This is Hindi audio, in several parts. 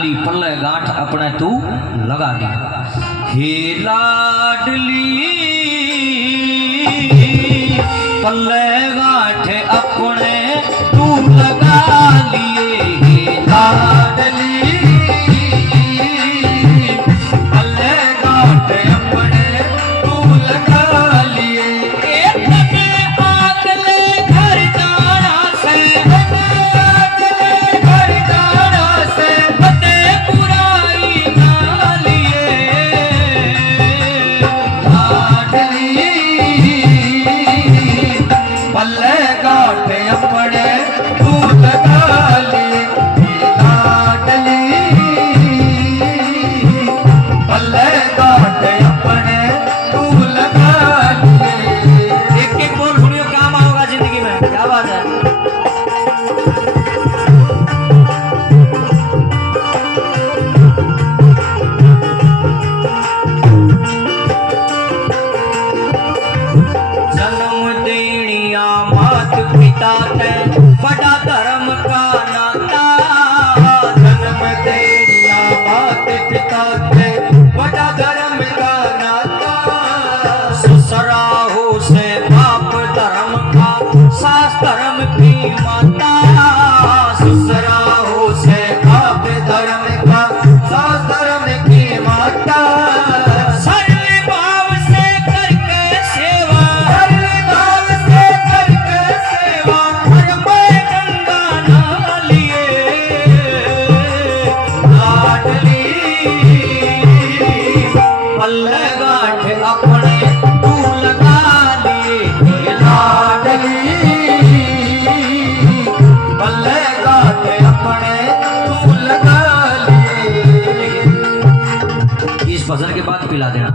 लाडली पल्ले गांठ अपने तू लगा दी। हे लाडली पल्ले गांठ अपने तू लगा लिए। हे लाडली पल्ले गांठ अपने तू लगा लिए। बड़ा धर्म का नाता जन्म देनिया मात पिता थे बड़ा धर्म का नाता। ससुरा हो से बाप धर्म का सास धर्म की माता। ससुरा हो से बाप धर्म का सास धर्म की माता। भजन के बाद पिला देना।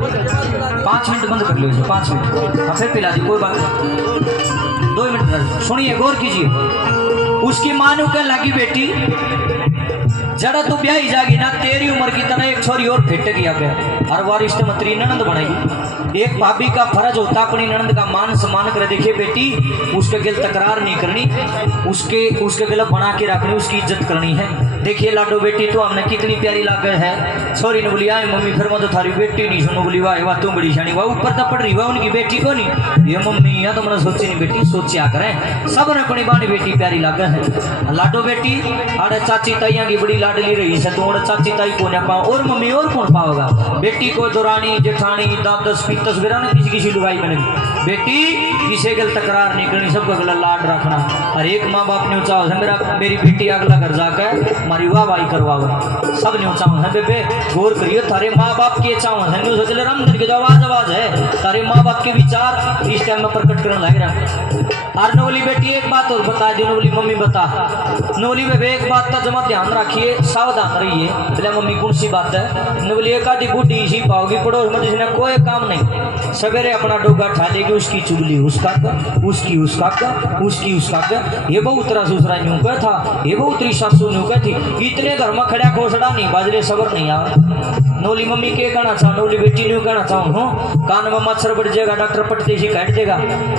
5 मिनट बंद कर लो इसे, 5 मिनट फिर पिला दी, कोई बात नहीं। 2 मिनट सुनिए, गौर कीजिए। उसकी मां ने कह लगी बेटी जड़ा तू ब्याही जागी ना तेरी उम्र की तरह एक छोरी और फिट किया गया हर वारिष्ठ मंत्री ननंद बनाएगी। एक भाभी का फर्ज होता अपनी ननंद का मान सम्मान कर। देखिए बेटी उसके गिल तकरार नहीं करनी, उसके गिल बना के रखनी, उसकी इज्जत करनी है। देखिए लाडो बेटी तो हमने कितनी प्यारी लागे है। छोरी ने बोली आए मम्मी फिर मैं थारी बेटी नहीं सुनो। बोली वाह वाह तू बड़ी शानी वाह ऊपर तो पड़ रही वाह उनकी बेटी को नहीं। ये मम्मी या तो मैंने सोची नहीं बेटी सोचा करें सब ने अपनी बानी बेटी प्यारी लागे है। लाडो बेटी आड़े चाची ताइया की बड़ी लाडली रही है तो चाची ताई को ना पाओ और मम्मी और कौन पाओगा। बेटी को दुरानी जेठानी दादस पीतस गिरा ना किसी किसी लुगाई बनेगी। बेटी किसी गल तकरार नहीं करनी, सबका गला लाड रखना। हर एक माँ बाप ने चाहो है मेरी बेटी अगला घर जाकर मारी वाह वाही करवाओ। सब ने चाहो है बेबे गौर करियो थारे माँ बाप के चाहो है सोचले रामधन के आवाज है तारे माँ बाप के विचार इस टाइम में प्रकट करने लग रहा। और नोली बेटी एक बात और बता दी। नोली मम्मी बता नोली बेबे एक बात का जमा ध्यान रखिए सावधान रहिए। बोले मम्मी कौन सी बात है। नोली एक आधी बूढ़ी इसी पाओगी पड़ोस में जिसने कोई काम नहीं। सवेरे अपना डोगा ठा लेगी उसकी चुगली उसका उसकी उसका ये बहुत तरह दूसरा न्यू का था ये बहुत तेरी सासू न्यू का थी। इतने घर में खड़ा खोसड़ा नहीं बाजरे सबर नहीं आ। नोली मम्मी के कहना चाहो नोली बेटी न्यू कहना चाहूँ हूँ कान में मच्छर बढ़ जाएगा डॉक्टर पटते ही काट देगा।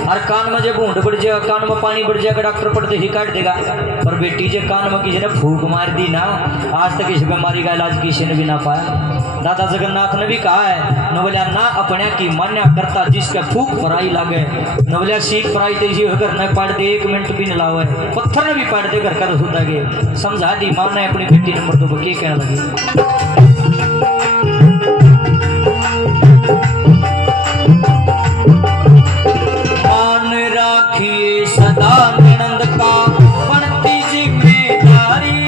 और कान में जब ऊंट बढ़ जाएगा कान में पानी बढ़ जाएगा डॉक्टर पटते ही काट देगा। पर बेटी जो कान में किसी ने फूक मार दी ना आज तक इस बीमारी का इलाज किसी ने भी ना पाया। दादा जगन्नाथ ने भी कहा है नवलिया ना अपने की मान्या करता जिसके फूक पराई लागे। नवलिया सीख पराई तेजी होकर न पाड़ दे 1 मिनट भी न लावे पत्थर ने भी पाड़ दे घर का तो सुधा गए। समझा दी मां ने अपनी बेटी नंबर 2 के कहने लगी। मान राखिए सदा ननंद का बनती जिम्मेदारी।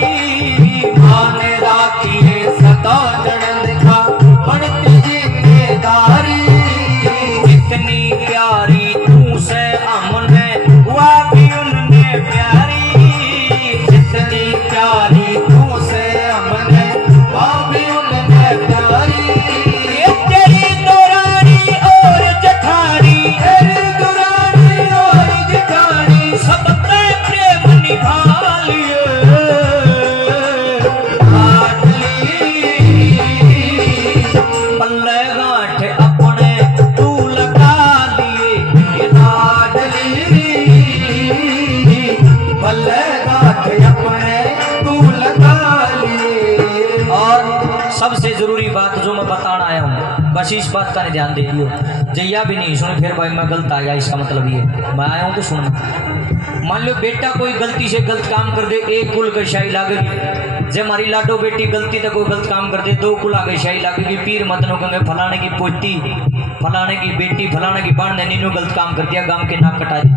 मान राखिए सदा ननंद का बनती जिम्मेदारी। जितनी प्यारी तू से हमने हुआ भी उनने प्यारी। जितनी प्यारी तू से हमने हुआ भी इस बात का नहीं ध्यान दे दियो। जैया भी नहीं सुन फिर भाई मैं गलत आ गया, इसका मतलब ये मैं आया हूँ तो सुनना। मान लो बेटा कोई गलती से गलत काम कर दे, एक कुल का शाही लागेगी। जब हमारी लाडो बेटी गलती तक कोई गलत काम कर दे, दो कुल आगे शाही लागेगी। पीर मतनों कहेंगे फलाने की पोती, फलाने की बेटी, फलाने की बाण ने नीनू गलत काम कर दिया, गांव के नाक कटा दी।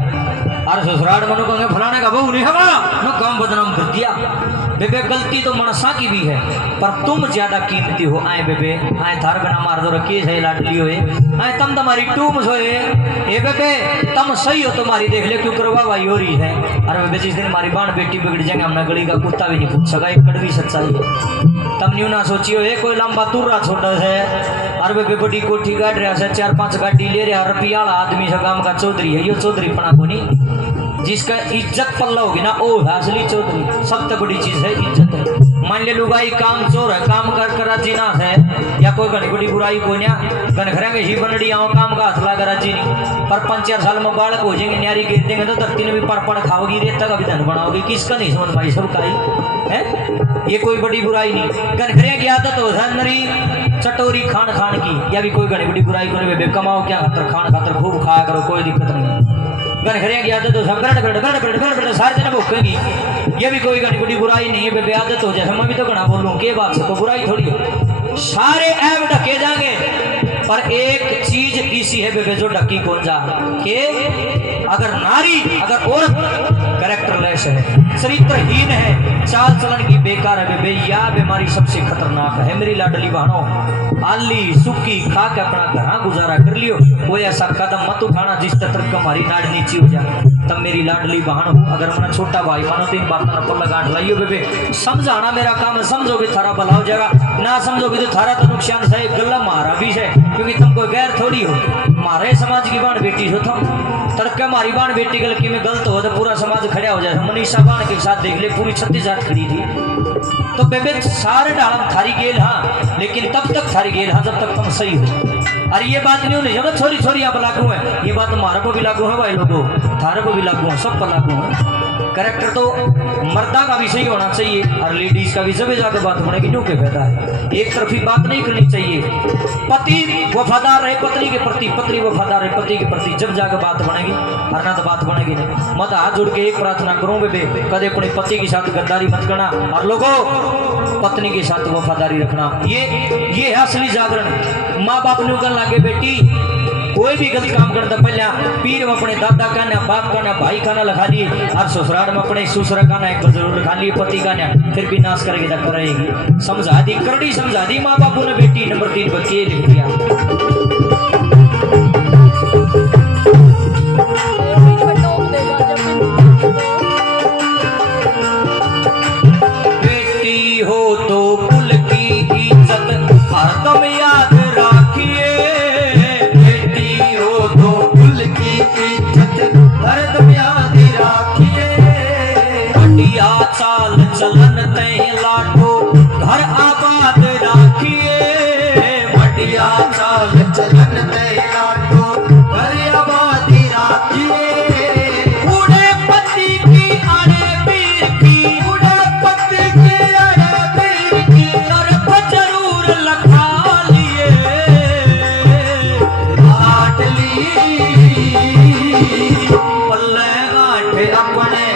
और ससुराल मनो कहेंगे फलाने का बहू नहीं हमारा ना काम बदनाम कर दिया। बेबे गलती तो मनसा की भी है, पर तुम ज्यादा कीमती हो। आए बेबे आए थार बिना मार दो रखी है लाडली होए, आए तम तुम्हारी टूम सोए। ए बेबे तम सही हो, तुम्हारी देख ले क्यों करवा भाई हो रही है। अरे बेबे जिस दिन हमारी बाण बेटी बिगड़ जाएंगे, हमने गली का कुत्ता भी नहीं पूछ सका। एक कड़वी सच्चाई है, तम न्यू ना सोचियो है कोई लंबा तुर्रा छोटा है। अरे बेबे बड़ी कोठी गाड़ रहा है, 4-5 गाड़ी ले रहा, रुपया आदमी से काम का चौधरी है। यो चौधरी पना को नहीं, जिसका इज्जत पल्ला होगी ना ओ असली चौधरी। सबसे बड़ी चीज है इज्जत है। मान ले लुगाई काम चोर है, काम कर कर जीना है, या कोई घनी बड़ी बुराई को ना घनघरेंगे ही बनड़ी आओ काम का हथला कर जी नहीं। पर 5-4 साल में बालक हो जाएंगे, न्यारी गिर देंगे तो धरती ने भी पड़ खाओगी, रेत का भी धन बनाओगी। किसका नहीं समझ भाई, सबका ही है। ये कोई बड़ी बुराई नहीं। घनघरे की आदत हो नरी चटोरी खान खान की, या भी कोई घनी बड़ी बुराई को नहीं। कमाओ क्या खातर, खान खातर खूब खाया करो, कोई दिक्कत नहीं। घनघरिया की आदत हो सारे जन भूखेंगी, ये भी कोई घनी बड़ी बुराई नहीं है। बेबे आदत हो जाए, मैं भी तो घना बोलूँ के बात से, तो बुराई थोड़ी है। सारे ऐब ढके जाएंगे, पर एक चीज इसी है बेबे जो ढकी कौन जा के, अगर नारी अगर औरत कैरेक्टरलेस है, चरित्रहीन है, चाल चलन की बेकार है बेबे, या बीमारी सबसे खतरनाक है। मेरी लाडली बहनों, आली सुखी खा के अपना घर गुजारा कर लियो, कोई ऐसा कदम मत उठाना जिस तक हमारी नाड़ नीची हो जाए। तब मेरी लाडली बहन हो, अगर मेरा छोटा भाई मानो तो इन बातों पर लगा लाइयो बेबे। समझाना मेरा काम है, समझोगे थारा भला हो जाएगा, ना समझोगे तो थारा तो नुकसान है। गला मारा भी है, क्योंकि तुम कोई गैर थोड़ी हो, हमारे समाज की बाण बेटी हो तुम। तड़के हमारी बाण बेटी गलती में गलत हो तो पूरा समाज खड़ा हो जाए। मनीषा बाण के साथ देख ले, पूरी 36 जात खड़ी थी। तो बेबे सारे डालम थारी गेल हाँ, लेकिन तब तक थारी गेल हाँ जब तक तुम सही हो। अरे ये बात नहीं होनी जब छोरी छोरी आप लागू है, ये बात हमारे को भी लागू है भाई लोगों, थारे को भी लागू है, सब पर लागू है। करेक्टर तो मर्दा का भी सही होना चाहिए, और लेडीज का भी जब जाकर बात बनेगी क्यों के फायदा है। एक तरफी बात नहीं करनी चाहिए। पति वफादार रहे पत्नी के प्रति, पत्नी वफादार रहे पति के प्रति, जब जाकर बात बनेगी, वरना तो बात बनेगी नहीं। मत हाथ जोड़ के एक प्रार्थना करूं बेबे, कदे अपने पति के साथ गद्दारी मत करना, और लोगों पत्नी के साथ वफादारी रखना। ये है असली जागरण। माँ बाप ने कहने लगे बेटी कोई भी गलत काम करता पहले पीर में अपने दादा का ना, बाप का ना, भाई का ना लिखा लिए, और ससुराल में अपने ससुर का ना एक जरूर लिखा लिए, पति का ना, फिर भी नाश करेगी तक करेगी। समझा दी करड़ी, समझा दी माँ बापू ने बेटी। नंबर 3 पर के लिख दिया बेटी हो तो कुल की इज्जत हरदम याद राखिए, चाल चलन तय लाडो घर आबाद राखिए, बढ़िया चाल चलन तय लाडो घर आबाद राखिए। उड़े पति की अड़े पीर की, उड़े पति की अड़े पीर की, तरफ जरूर लखा लिए लाडली पल्ले गांठे अपने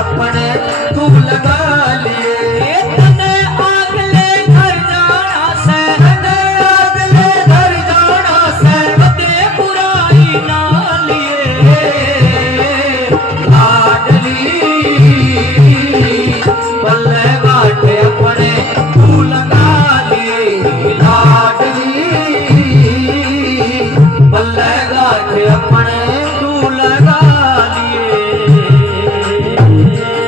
अपने तू लगा ले